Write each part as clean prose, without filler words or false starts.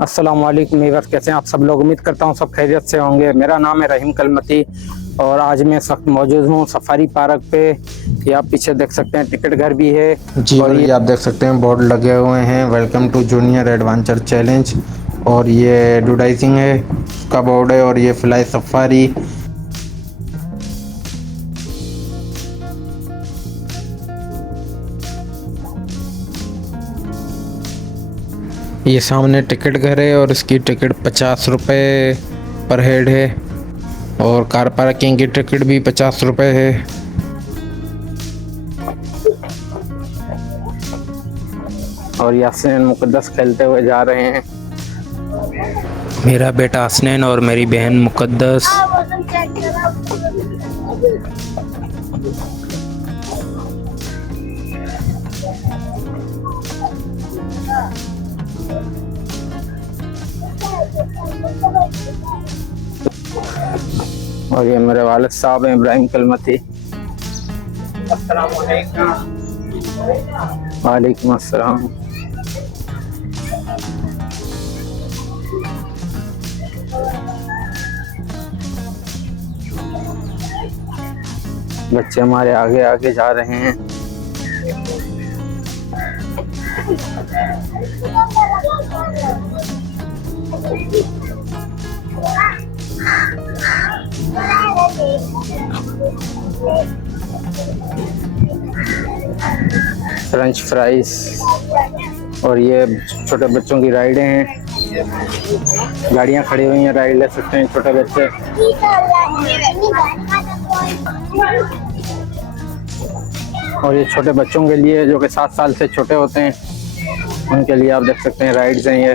अस्सलामुअलैकुम व्यूअर्स, कैसे हैं आप सब लोग। उम्मीद करता हूं सब खैरियत से होंगे। मेरा नाम है रहीम कलमती और आज मैं सख्त मौजूद हूं सफारी पार्क पे। ये आप पीछे देख सकते हैं टिकट घर भी है जी और ये आप देख सकते हैं बोर्ड लगे हुए हैं, welcome to junior adventure challenge. और ये एडवर्टाइजिंग है का बोर्ड है और ये फ्लाई सफारी। ये सामने टिकट घर है और इसकी टिकट 50 रुपये पर हेड है और कार पार्किंग की टिकट भी 50 रुपये है। और यासीन मुकद्दस खेलते हुए जा रहे हैं। मेरा बेटा हसनैन और मेरी बहन मुकद्दस। और ये मेरे वालिद साहब हैं इब्राहिम कलमती। वालेकुम अस्सलाम। बच्चे हमारे आगे आगे जा रहे हैं। फ्रेंच फ्राइज और ये छोटे बच्चों की राइडें हैं। गाड़ियां खड़ी हुई हैं, राइड ले सकते हैं छोटे बच्चे। और ये छोटे बच्चों के लिए जो कि 7 साल से छोटे होते हैं उनके लिए आप देख सकते हैं राइड्स हैं ये।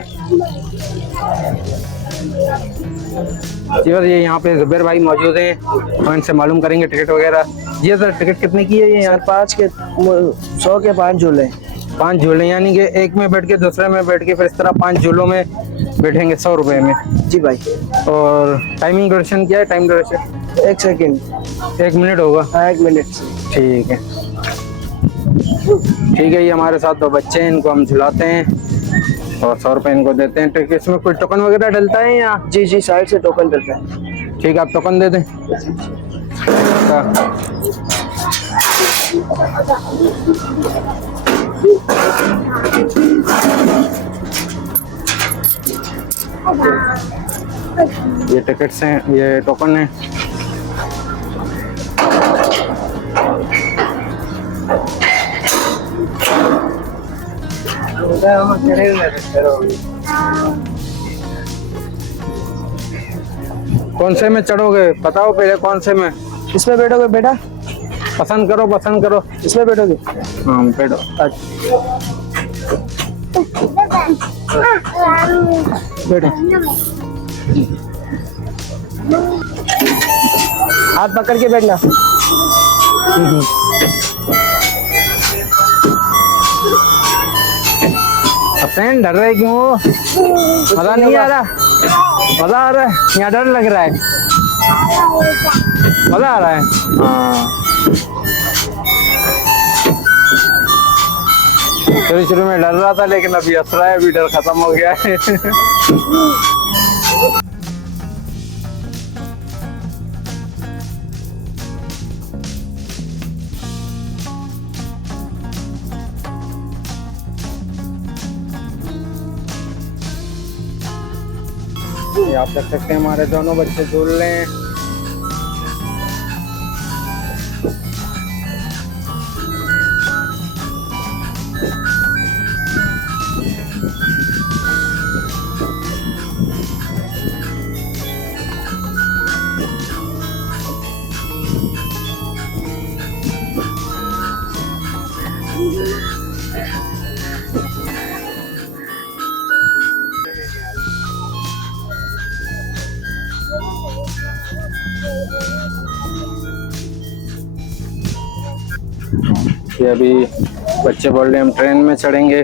जी सर, ये यहाँ पे जुबैर भाई मौजूद हैं और इनसे मालूम करेंगे टिकट वगैरह। जी सर, टिकट कितने की है ये यहाँ? 5 के 100 के 5 झूले। 5 झूले, यानी कि एक में बैठ के दूसरे में बैठ के फिर इस तरह 5 झूलों में बैठेंगे 100 रुपए में। जी भाई। और टाइमिंग ड्यूरेशन क्या है? Time duration 1 second. 1 मिनट होगा। हाँ, 1 मिनट। ठीक है ठीक है। ये हमारे साथ 2 बच्चे हैं, इनको हम झुलाते हैं और 100 रुपये इनको देते हैं। ठीक है, इसमें कोई टोकन वगैरह डलता है या? जी जी, साइड से टोकन डलता है। ठीक है, आप टोकन दे दें। ये टिकट्स हैं, ये टोकन है। कौन से में चढ़ोगे बताओ पहले, कौन से में? इसमें बैठोगे बेटा? पसंद करो, पसंद करो। इसमें बैठोगे? हाँ बैठो। बैठो। हाथ पकड़ के बैठना। फ्रेंड डर रहे क्यों? मजा नहीं आ रहा? मजा आ रहा है या डर लग रहा है? मजा आ रहा है। हाँ, शुरू में डर रहा था लेकिन अभी हंस रहा है, अभी डर खत्म हो गया है। आप देख सकते हैं हमारे दोनों बच्चे झूल रहे हैं। ये अभी बच्चे बोल रहे हैं हम ट्रेन में चढ़ेंगे।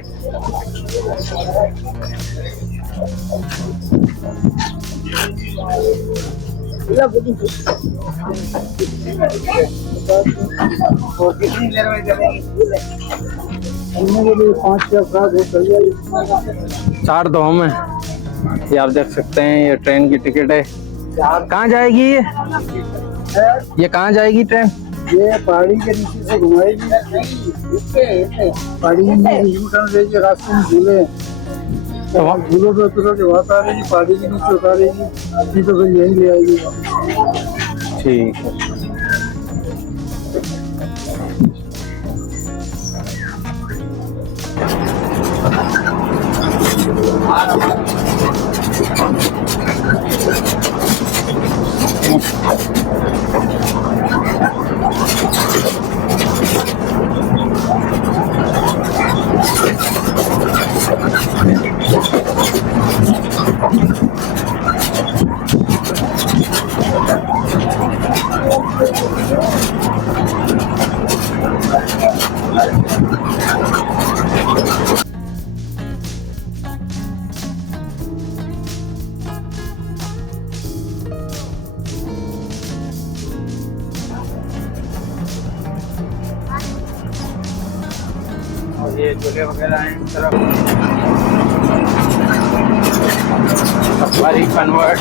और कितनी देर में चलेंगे? के लिए 5 4 तो हम हैं। ये आप देख सकते हैं, ये ट्रेन की टिकट है। कहाँ जाएगी ये कहाँ जाएगी ट्रेन? ये पहाड़ी के नीचे से घुमाएगी, पहाड़ी में यू-टर्न लेके रास्ते में झूले, तो वहाँ झूलों पे उतर के वहाँ उतारेगी, पहाड़ी के नीचे उतारेगी, नहीं तो फिर यहीं ले आएगी। ठीक है। और ये झूले वगैरह हैं इस तरफ। Safari convert.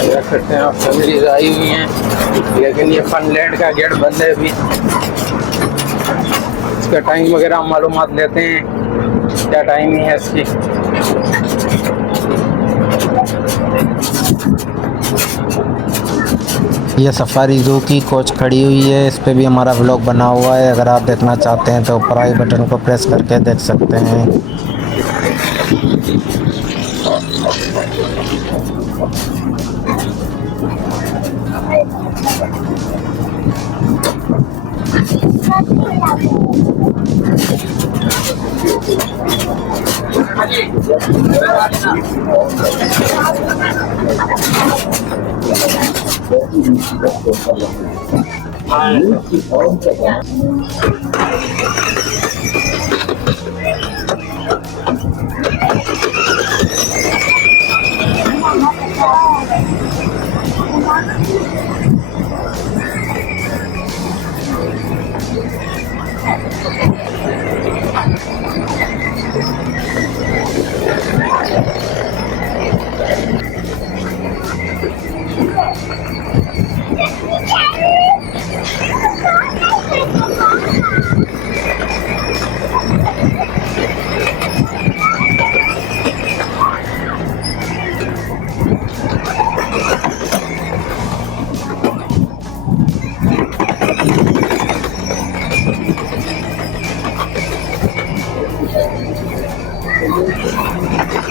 देख सकते हैं आप, फैमिलीज आई हुई हैं, लेकिन ये फनलैंड का गेट बंद है अभी। इसका टाइम वगैरह हम मालूमात लेते हैं, क्या टाइमिंग है इसकी। ये सफारी ज़ू की कोच खड़ी हुई है, इस पे भी हमारा व्लॉग बना हुआ है। अगर आप देखना चाहते हैं तो ऊपर आई बटन को प्रेस करके देख सकते हैं।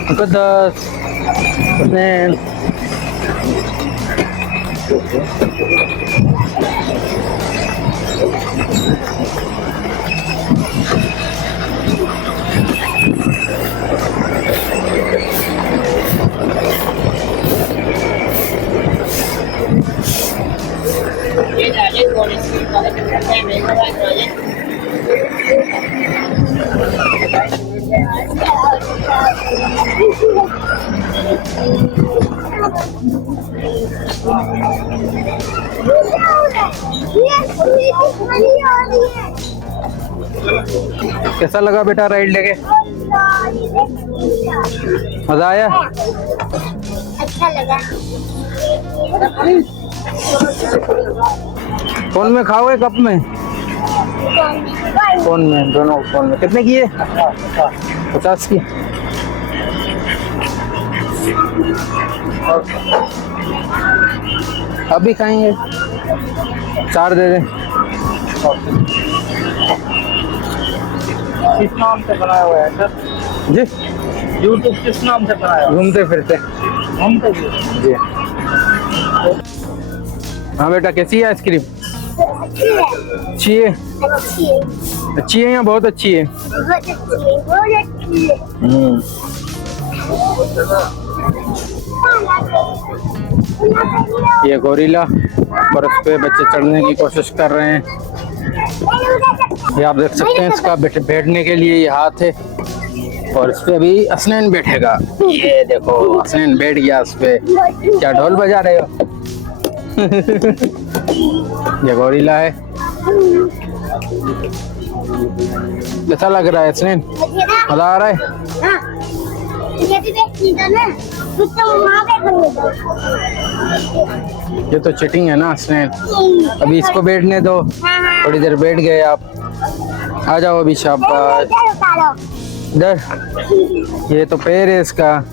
मुकद्दस हुसैन। कैसा लगा बेटा राइड लेके? मजा आया? अच्छा लगा। फोन में खाओगे कप में? फोन में, दोनों फोन में। कितने की है? 50 की। अभी खाएंगे, 4 दे दें। किस नाम से बनाया हुआ है सर? जी, यूट्यूब किस नाम से बनाया हुआ घूमते फिरते है? हम तो जी। हाँ बेटा, कैसी है आइसक्रीम? अच्छी है। अच्छी है, अच्छी है या बहुत अच्छी है? बहुत अच्छी है, बहुत अच्छी है। ये गोरिल्ला और उस पे बच्चे चढ़ने की कोशिश कर रहे हैं। ये आप देख सकते हैं इसका बैठने के लिए ये हाथ है और इस पे अभी हसनैन बैठेगा। ये देखो हसनैन बैठ गया इस पे। क्या ढोल बजा रहे हो? ये गोरिल्ला है। कैसा लग रहा है हसनैन? मजा आ रहा है? हाँ, ये भी देखी था ना, कुछ तो वहाँ पे करने दो। ये तो चीटिंग है ना हसनैन। अभी इसको बैठने दो, थोड़ी देर बैठ गए आप। आ जाओ अभी शाबाश। इधर उतारो। इधर ये तो पैर है इसका।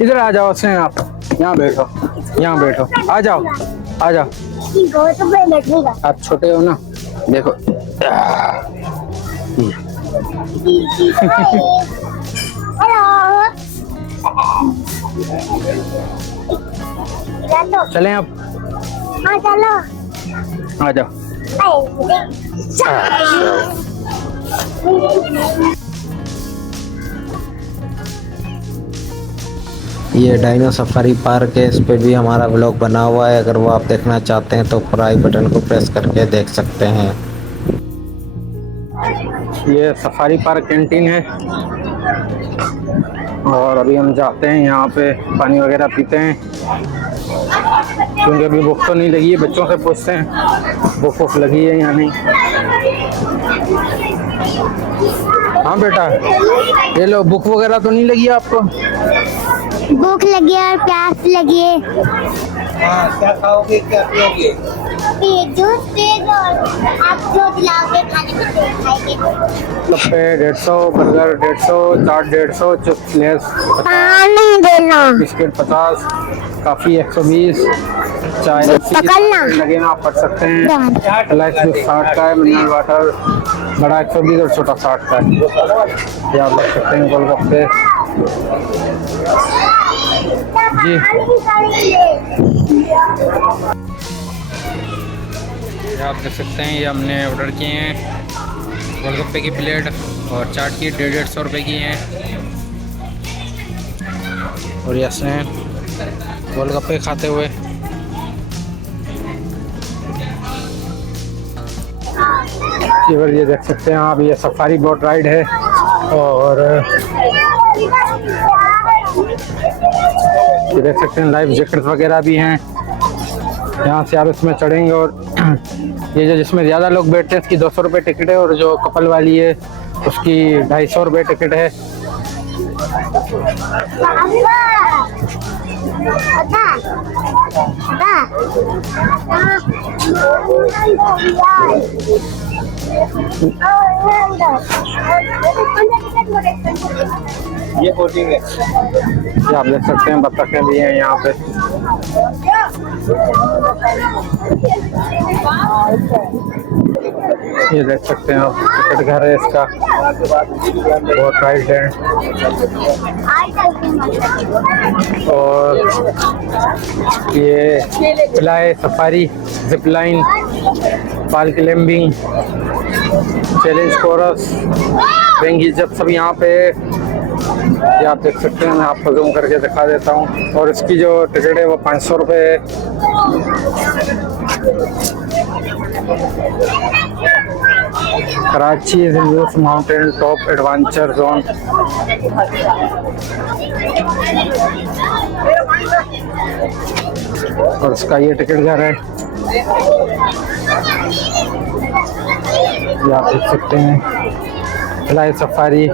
इधर आ जाओ हसनैन, आप यहाँ बैठो, यहाँ बैठो। आ जाओ, आ जाओ। बैठेगा। आप छोटे हो ना, देखो। हेलो, चलें आप? हाँ चलो। आ जाओ। ये डायनो सफारी पार्क है, इस पे भी हमारा व्लॉग बना हुआ है। अगर वो आप देखना चाहते हैं तो ऊपर आई बटन को प्रेस करके देख सकते हैं। ये सफारी पार्क कैंटीन है और अभी हम जाते हैं, यहाँ पे पानी वगैरह पीते हैं क्योंकि अभी भूख तो नहीं लगी है। बच्चों से पूछते हैं भूख लगी है या नहीं। हाँ बेटा, ये लो, भूख वगैरह तो नहीं लगी आपको? भूख लगी है और प्यास लगी है। हाँ, क्या खाओगे क्या पियोगे? जूस दे दो, आप जो दिलाओगे खाने को तो खाएंगे। कप्पे 150, बर्गर 150, चाट 150, चिप्स लेस पानी देना, बिस्किट 50, काफ़ी 120, चाय पकड़ना। लगे ना आप पढ़ सकते हैं। फ्लैक्स जो 60 का है, मिनरल वाटर बड़ा 120 और छोटा 60 का है। ये आप देख सकते हैं गोलगप्पे जी। आप देख सकते हैं ये हमने ऑर्डर किए हैं गोलगप्पे की प्लेट और चाट की 150 रुपये की हैं। और ये हसनैन गोलगप्पे खाते हुए। ये देख सकते हैं आप, ये सफारी बोट राइड है और ये देख सकते हैं लाइफ जैकेट वगैरह भी हैं। यहाँ से आप इसमें चढ़ेंगे और ये जो जिसमें ज़्यादा लोग बैठते हैं इसकी 200 रुपये टिकट है और जो कपल वाली है उसकी 250 रुपये टिकट है। ये कोटिंग है। ये आप देख सकते हैं बत्तखें भी हैं यहाँ पे। ये देख सकते हैं आप, टिकट घर है इसका, बहुत राइड है। और ये फ्लाई सफारी, जिप लाइन, पाल क्लाइंबिंग, चैलेंज कोरस, रेंगी जब सब यहाँ पे। ये आप देख सकते हैं, मैं आपको जूम करके दिखा देता हूँ। और इसकी जो टिकट है वो 500 रुपये है। Karachi reviews mountain top adventure zone. और इसका ये टिकट घर है, ये आप देख सकते हैं। फ्लाई सफारी,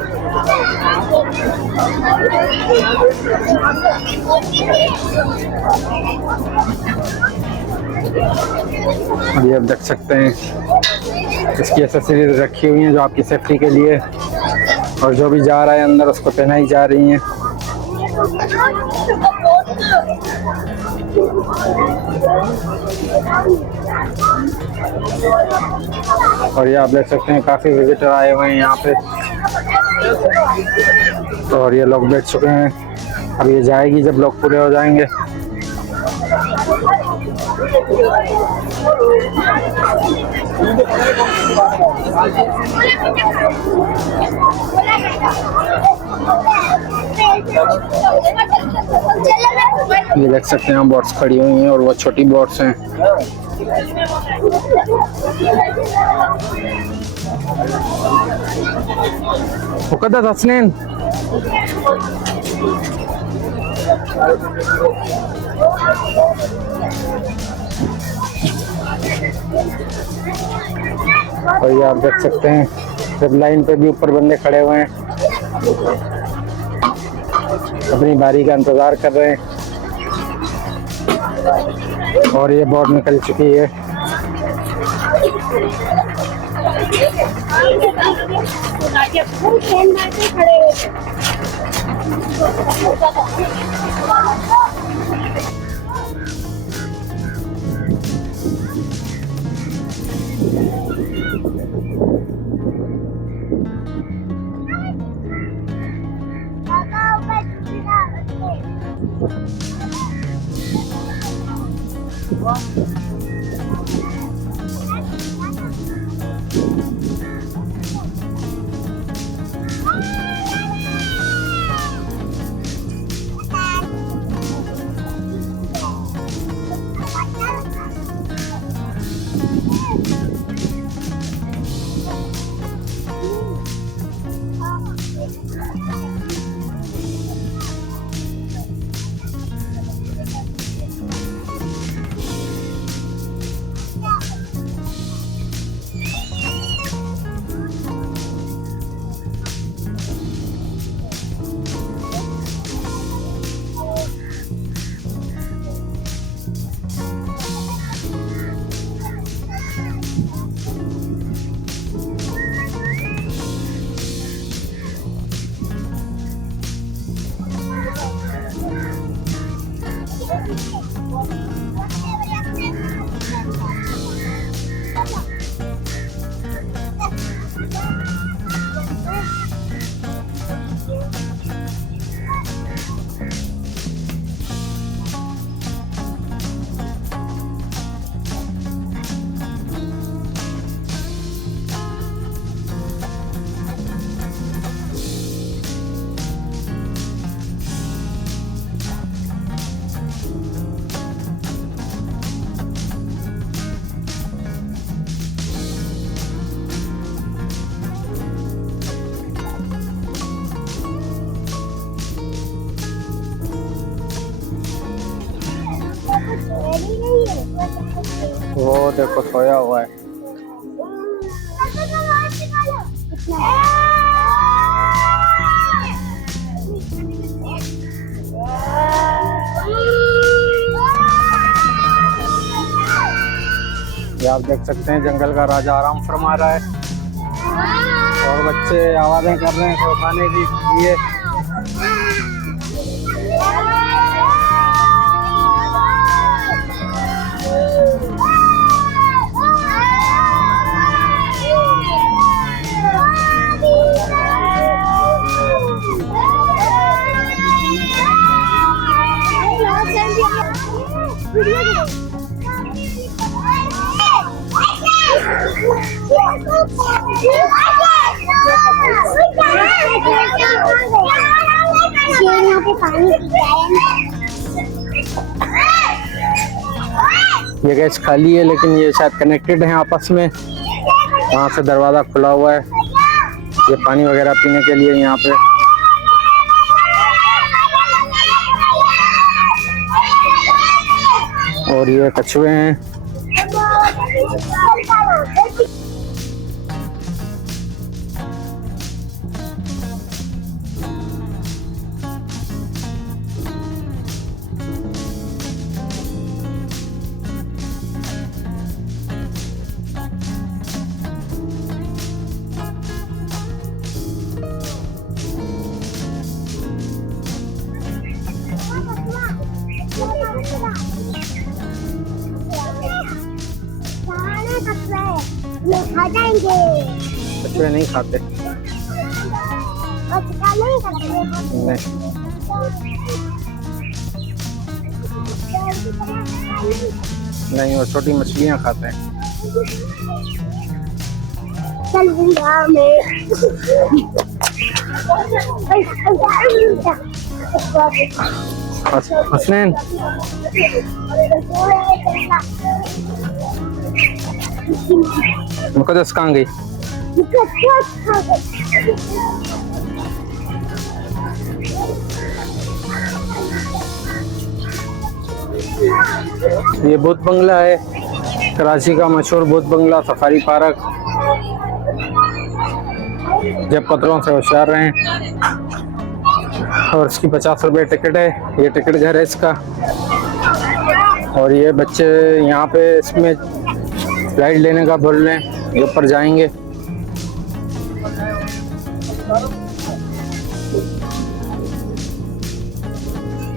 और ये आप देख सकते हैं इसकी एक्सेसरीज रखी हुई हैं जो आपकी सेफ्टी के लिए, और जो भी जा रहा है अंदर उसको पहनाई जा रही हैं। और ये आप देख सकते हैं काफ़ी विजिटर आए हुए हैं यहाँ पे। और ये लोग बैठ चुके हैं, अब ये जाएगी जब लोग पूरे हो जाएंगे। ये देख सकते हैं बोट्स खड़ी हुई हैं और वो छोटी बोट्स हैं। मुकद्दस हसनैन और ये आप देख सकते हैं जब लाइन पे भी ऊपर बंदे खड़े हुए हैं, अपनी बारी का इंतजार कर रहे हैं। और ये बोट निकल चुकी है। वो देखो सोया हुआ है। ये आप देख सकते हैं जंगल का राजा आराम फरमा रहा है और बच्चे आवाजें कर रहे हैं सो खाने के लिए। ये गैस खाली है लेकिन ये शायद कनेक्टेड है आपस में। वहाँ से दरवाजा खुला हुआ है, ये पानी वगैरह पीने के लिए यहाँ पे। और ये कछुए हैं। खा जाएंगे। कछुए नहीं खाते। नहीं। नहीं, वो छोटी मछलियाँ खाते हैं। चल भैया मैं हसनैन, मुकद्दस कहाँ गई? ये बुद्ध बंगला है, कराची का मशहूर बुद्ध बंगला, सफारी पार्क। जब पत्थरों से होशियार रहें। और इसकी 50 रुपये टिकट है। ये टिकट घर है इसका। और ये बच्चे यहाँ पे इसमें राइड लेने का बोल रहे हैं, ये ऊपर जाएंगे।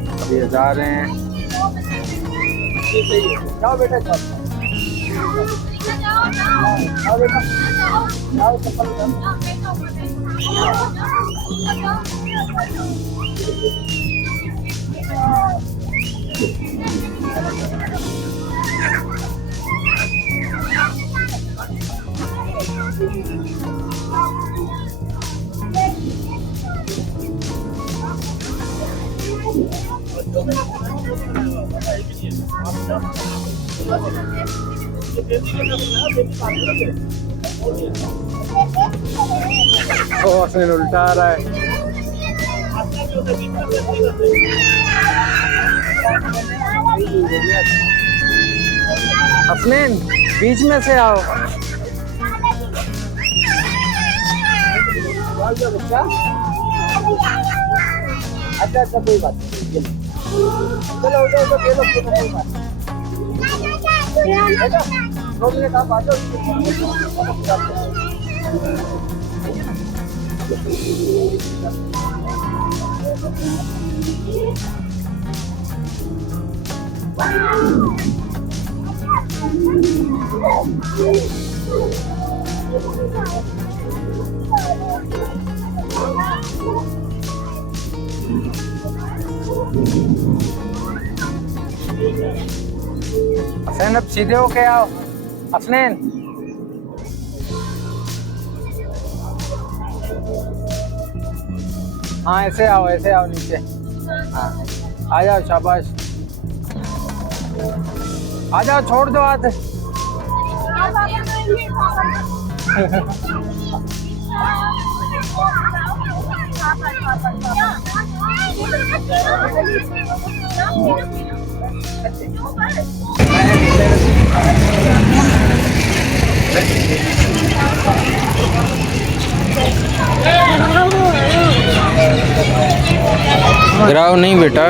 अब ये जा रहे हैं। जाओ बेटा जाओ बेटा जाओ चप्पल ओ हसनैन उल्टा आ रहा है। हसनैन बीच में से आओ। अच्छा अच्छा कोई बात नहीं, चलो उधर उधर दे दो, कोई बात नहीं। 2 मिनट आप आ जाओ। हसनैन अब सीधे होके आओ। हसनैन हाँ ऐसे आओ नीचे। हाँ आ जाओ, शाबाश। आ जाओ, छोड़ दो हाथ। गिराओ नहीं बेटा,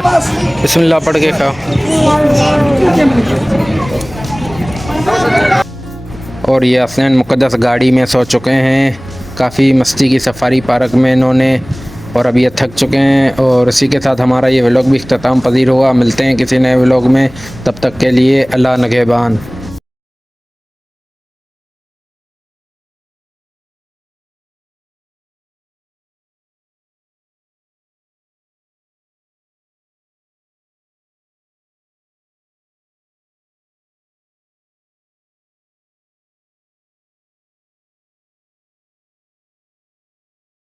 बिस्मिल्लाह पढ़ के खाओ। और ये हसनैन मुकद्दस गाड़ी में सो चुके हैं। काफ़ी मस्ती की सफारी पार्क में इन्होंने, और अब ये थक चुके हैं। और इसी के साथ हमारा ये व्लॉग भी इख्तिताम पजीर हुआ। मिलते हैं किसी नए व्लॉग में, तब तक के लिए अल्लाह निगहबान।